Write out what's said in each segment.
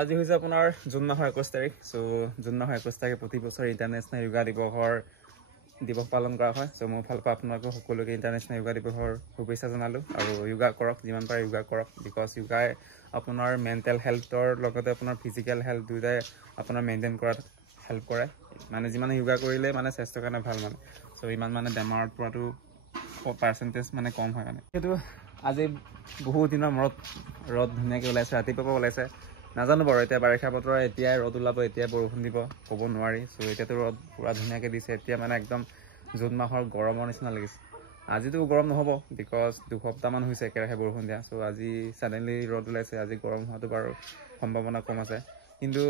আজি হৈছে আপোনাৰ জুন মাহৰ 21 তাৰিখ। সো জুন মাহৰ 21 তাৰিখে প্ৰতি বছৰ ইণ্টাৰনেশ্যনেল যোগা দিৱস পালন কৰা হয়। সো মোৰ ফালৰ পৰা আপোনালোকক সকলোকে ইণ্টাৰনেশ্যনেল যোগা দিৱসৰ শুভেচ্ছা জনালোঁ। আৰু যোগা কৰক, যিমান পাৰে যোগা কৰক। বিকজ যোগাই আপোনাৰ মেণ্টেল হেল্থৰ লগতে আপোনাৰ ফিজিকেল হেল্থ দুয়োটাই আপোনাৰ মেইনটেইন কৰাত হেল্প কৰে। মানে যিমানে যোগা কৰিলে মানে স্বাস্থ্যৰ কাৰণে ভাল মানে। সো ইমান মানে বেমাৰত পৰাটো পাৰ্চেণ্টেজ মানে কম হয় মানে। সেইটো আজি বহুত দিনৰ মূৰত ৰ'দ ধুনীয়াকৈ ওলাইছে, ৰাতিপুৱা ওলাইছে। নাজানো বাৰু, এতিয়া বাৰিষা বতৰ, এতিয়াই ৰ'দ ওলাব, এতিয়াই বৰষুণ দিব, ক'ব নোৱাৰি। চ' এতিয়াতো ৰ'দ পূৰা ধুনীয়াকৈ দিছে। এতিয়া মানে একদম জুন মাহৰ গৰমৰ নিচিনা লাগিছে। আজিতো গৰম নহ'ব, বিকজ দুসপ্তাহমান হৈছে একেৰাহে বৰষুণ দিয়া। চ' আজি ছাডেনলি ৰ'দ ওলাইছে। আজি গৰম হোৱাটো বাৰু সম্ভাৱনা কম আছে। কিন্তু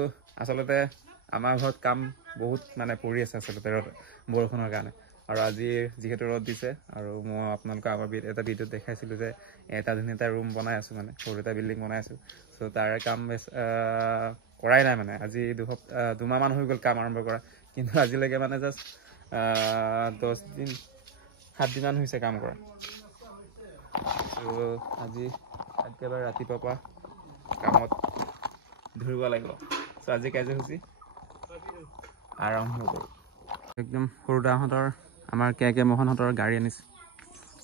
আচলতে আমাৰ ঘৰত কাম বহুত মানে পৰি আছে আচলতে বৰষুণৰ কাৰণে। আৰু আজি যিহেতু ৰ'দ দিছে, আৰু মই আপোনালোকক আগৰ এটা ভিডিঅ'ত দেখাইছিলোঁ যে এটা ধুনীয়া এটা ৰুম বনাই আছোঁ, মানে সৰু এটা বিল্ডিং বনাই আছোঁ। চ' তাৰে কাম কৰাই নাই মানে। আজি দুমাহমান হৈ গ'ল কাম আৰম্ভ কৰা, কিন্তু আজিলৈকে মানে জাষ্ট 7 দিনমান হৈছে কাম কৰা। চ' আজি একেবাৰে ৰাতিপুৱাৰ পৰা কামত ধৰিব লাগিব। চ' আজি কাৰ্যসূচী আৰম্ভ কৰোঁ। একদম সৰু দাহঁতৰ আমাৰ কে মোহনহঁতৰ গাড়ী আনিছে।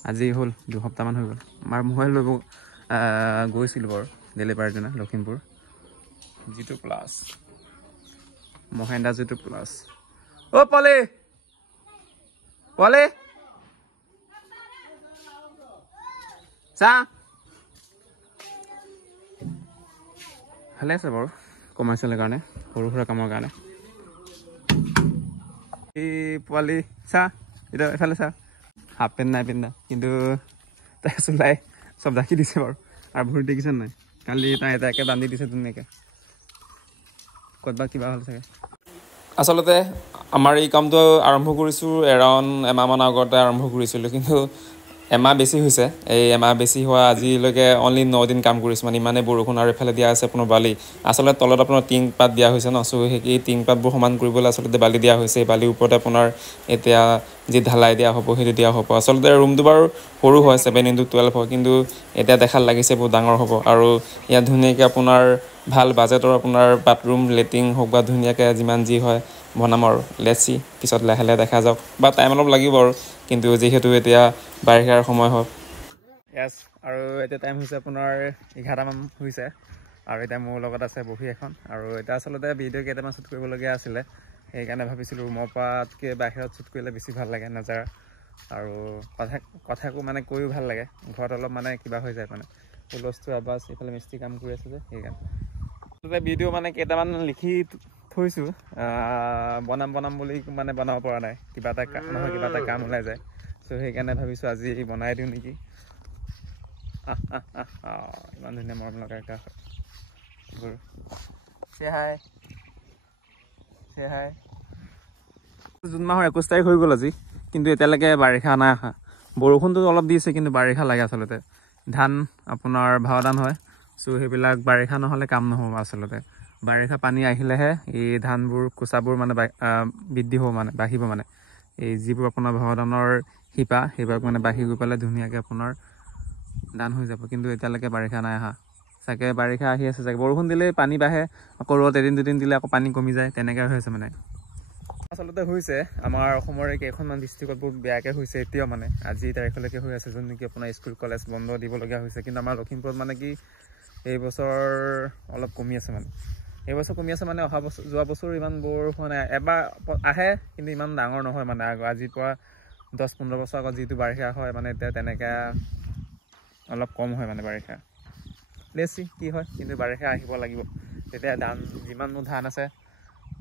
আজি হ'ল 2 সপ্তাহমান হৈ গ'ল। আমাৰ মোবাইল লৈ গৈছিলোঁ বাৰু ডেলিভাৰীৰ দিনা লখিমপুৰ। G2+, Mahindra G2+। অ' পলে চা ভালে আছে বাৰু, কমাৰ্চিয়েলৰ কাৰণে, সৰু সুৰা কামৰ কাৰণে। এই পোৱালি চা, এতিয়া এফালে চা, হাফ পেণ্ট নাই পিন্ধা, কিন্তু তাই চোলাই চব ৰাখি দিছে বাৰু। আৰু ভৰি দেখিছে নাই, কালি তাই এটাকে বান্ধি দিছে ধুনীয়াকৈ। ক'ৰবাত কিবা হ'ল চাগে। আচলতে আমাৰ এই কামটো আৰম্ভ কৰিছোঁ এৰাউণ্ড এমাহমান আগতে আৰম্ভ কৰিছিলোঁ, কিন্তু এমাহ বেছি হৈছে। এই এমাহ বেছি হোৱা আজিলৈকে অনলি 9 দিন কাম কৰিছোঁ, মানে ইমানেই বৰষুণ। আৰু এফালে দিয়া আছে আপোনাৰ বালি। আচলতে তলত আপোনাৰ টিং পাত দিয়া হৈছে ন, চ' সেই টিং পাতবোৰ সমান কৰিবলৈ আচলতে বালি দিয়া হৈছে। এই বালিৰ ওপৰত আপোনাৰ এতিয়া যি ঢালাই দিয়া হ'ব সেইটো দিয়া হ'ব। আচলতে ৰুমটো বাৰু সৰু হয়, 7x12 হয়, কিন্তু এতিয়া দেখাত লাগিছে বহুত ডাঙৰ হ'ব। আৰু ইয়াত ধুনীয়াকৈ আপোনাৰ ভাল বাজেটৰ আপোনাৰ বাথৰুম, লেট্ৰিন হওক বা ধুনীয়াকৈ যিমান যি হয় বনাম আৰু। লেটছি পিছত লাহে লাহে দেখা যাওক, বা টাইম অলপ লাগিব আৰু, কিন্তু যিহেতু এতিয়া বাৰিষাৰ সময় হওক। আৰু এতিয়া টাইম হৈছে আপোনাৰ 11টামান হৈছে। আৰু এতিয়া মোৰ লগত আছে বহী এখন। আৰু এতিয়া আচলতে ভিডিঅ' কেইটামান শ্বুট কৰিবলগীয়া আছিলে, সেইকাৰণে ভাবিছিলোঁ ৰুমৰ পৰাতকৈ বাহিৰত শ্বুট কৰিলে বেছি ভাল লাগে নাযাৰা। আৰু কথাকো মানে কৈও ভাল লাগে, ঘৰত অলপ মানে কিবা হৈ যায় মানে হুলস্থুল আৱাজ, এইফালে মিস্ত্ৰী কাম কৰি আছে যে, সেইকাৰণে আচলতে ভিডিঅ' মানে কেইটামান লিখি থৈছোঁ, বনাম বুলি মানে বনাব পৰা নাই। কিবা এটা কাম ওলাই যায়। চ' সেইকাৰণে ভাবিছোঁ আজি বনাই দিওঁ নেকি। ইমান ধুনীয়া মৰম লগা এটা হয়। হাই। জুন মাহৰ 21 তাৰিখ হৈ গ'ল আজি, কিন্তু এতিয়ালৈকে বাৰিষা নাই অহা। বৰষুণটো অলপ দিছে, কিন্তু বাৰিষা লাগে আচলতে। ধান আপোনাৰ ভাও ধান হয়, চ' সেইবিলাক বাৰিষা নহ'লে কাম নহ'ব আচলতে। বাৰিষা পানী আহিলেহে এই ধানবোৰ, কোচাবোৰ মানে বৃদ্ধি হ'ব, মানে বাঢ়িব। মানে এই যিবোৰ আপোনাৰ ভাও ধানৰ শিপা, সেইবিলাক মানে বাঢ়ি গৈ পেলাই ধুনীয়াকৈ আপোনাৰ ধান হৈ যাব। কিন্তু এতিয়ালৈকে বাৰিষা নাই অহা। চাগে বাৰিষা আহি আছে চাগে। বৰষুণ দিলেই পানী বাঢ়ে, আকৌ ৰ'দ এদিন দুদিন দিলে আকৌ পানী কমি যায়, তেনেকৈ হৈ আছে মানে। আচলতে হৈছে আমাৰ অসমৰ কেইখনমান ডিষ্ট্ৰিক্টত বহুত বেয়াকৈ হৈছে এতিয়াও, মানে আজি তাৰিখলৈকে হৈ আছে, যোন নেকি আপোনাৰ স্কুল কলেজ বন্ধ দিবলগীয়া হৈছে। কিন্তু আমাৰ লখিমপুৰত মানে কি এইবছৰ অলপ কমি আছে মানে। এইবছৰ কমি আছে মানে যোৱা বছৰ ইমান বৰষুণ নাই, এবাৰ আহে কিন্তু ইমান ডাঙৰ নহয় মানে। আজিৰ পৰা 10-15 বছৰ আগত যিটো বাৰিষা হয় মানে, এতিয়া তেনেকৈ অলপ কম হয় মানে বাৰিষা। বেছি কি হয়, কিন্তু বাৰিষা আহিব লাগিব, তেতিয়া যিমান মোৰ ধান আছে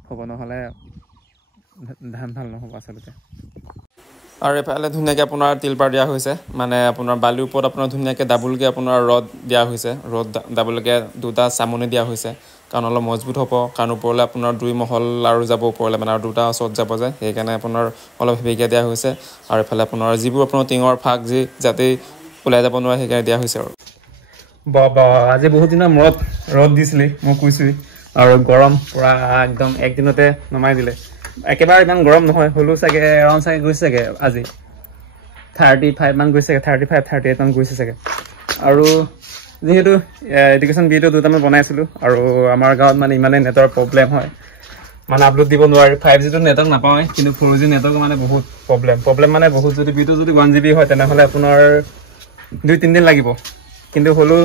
হ'ব, নহ'লে ধান ভাল নহ'ব আচলতে। আৰু এফালে ধুনীয়াকৈ আপোনাৰ তিলপাৰ দিয়া হৈছে, মানে আপোনাৰ বালিৰ ওপৰত আপোনাৰ ধুনীয়াকৈ ডাবুলকৈ আপোনাৰ ৰড দিয়া হৈছে। ৰড ডাবুলকৈ 2টা চামনি দিয়া হৈছে, কাৰণ অলপ মজবুত হ'ব। কাৰণ ওপৰলৈ আপোনাৰ 2 মহল আৰু যাব ওপৰলৈ, মানে আৰু 2টা ওচৰত যাব যে, সেইকাৰণে আপোনাৰ অলপ হেভিকৈ দিয়া হৈছে। আৰু এফালে আপোনাৰ যিবোৰ আপোনাৰ টিঙৰ ফাক যাতে ওলাই যাব নোৱাৰে, সেইকাৰণে দিয়া হৈছে। আৰু আজি বহুত দিনৰ মূৰত ৰ'দ দিছিলে, মই কৈছোঁৱেই। আৰু গৰম পূৰা একদম একদিনতে নমাই দিলে। একেবাৰে ইমান গৰম নহয়, হ'লেও চাগে এৰাউণ্ড চাগে গৈছে চাগে আজি 35 মান গৈছে চাগে, 35-38 মান গৈছে চাগে। আৰু যিহেতু এডুকেশ্যন ভিডিঅ' দুটামান বনাইছিলোঁ আৰু আমাৰ গাঁৱত মানে ইমানেই নেটৰ প্ৰব্লেম হয় মানে আপলোড দিব নোৱাৰি 5Gটো নেটৱৰ্ক নাপাওঁৱেই কিন্তু 4G নেটৱৰ্ক মানে বহুত প্ৰব্লেম মানে বহুত যদি ভিডিঅ' যদি 1GB হয় তেনেহ'লে আপোনাৰ 2-3 দিন লাগিব কিন্তু হ'লেও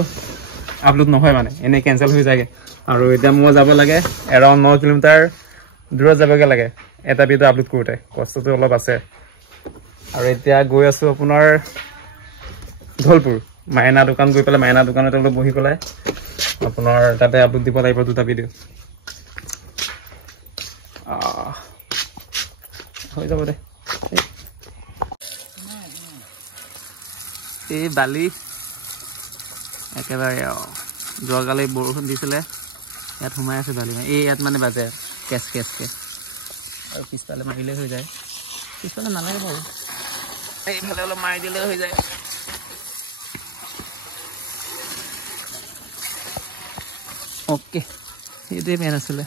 আপলোড নহয় মানে এনেই কেঞ্চেল হৈ যায়গৈ আৰু এতিয়া মই যাব লাগে এৰাউণ্ড 9 কিলোমিটাৰ দূৰত যাবগৈ লাগে এটা ভিডিঅ' আপলোড কৰোঁতে কষ্টটো অলপ আছে আৰু এতিয়া গৈ আছোঁ আপোনাৰ ধলপুৰ মাইনা দোকান গৈ পেলাই মাইনা দোকানতে অলপ বহি পেলাই আপোনাৰ তাতে আপলোড দিব লাগিব 2টা ভিডিঅ' হৈ যাব দে এই বালি একেবাৰে যোৱাকালি বৰষুণ দিছিলে ইয়াত সোমাই আছে বালি এই ইয়াত মানে বাজে কেচকে আৰু পিছফালে মাৰিলে হৈ যায় পিছফালে নালাগে বাৰু এইফালে অলপ মাৰি দিলে হৈ যায় অ'কে সেইটোৱে মেইন আছিলে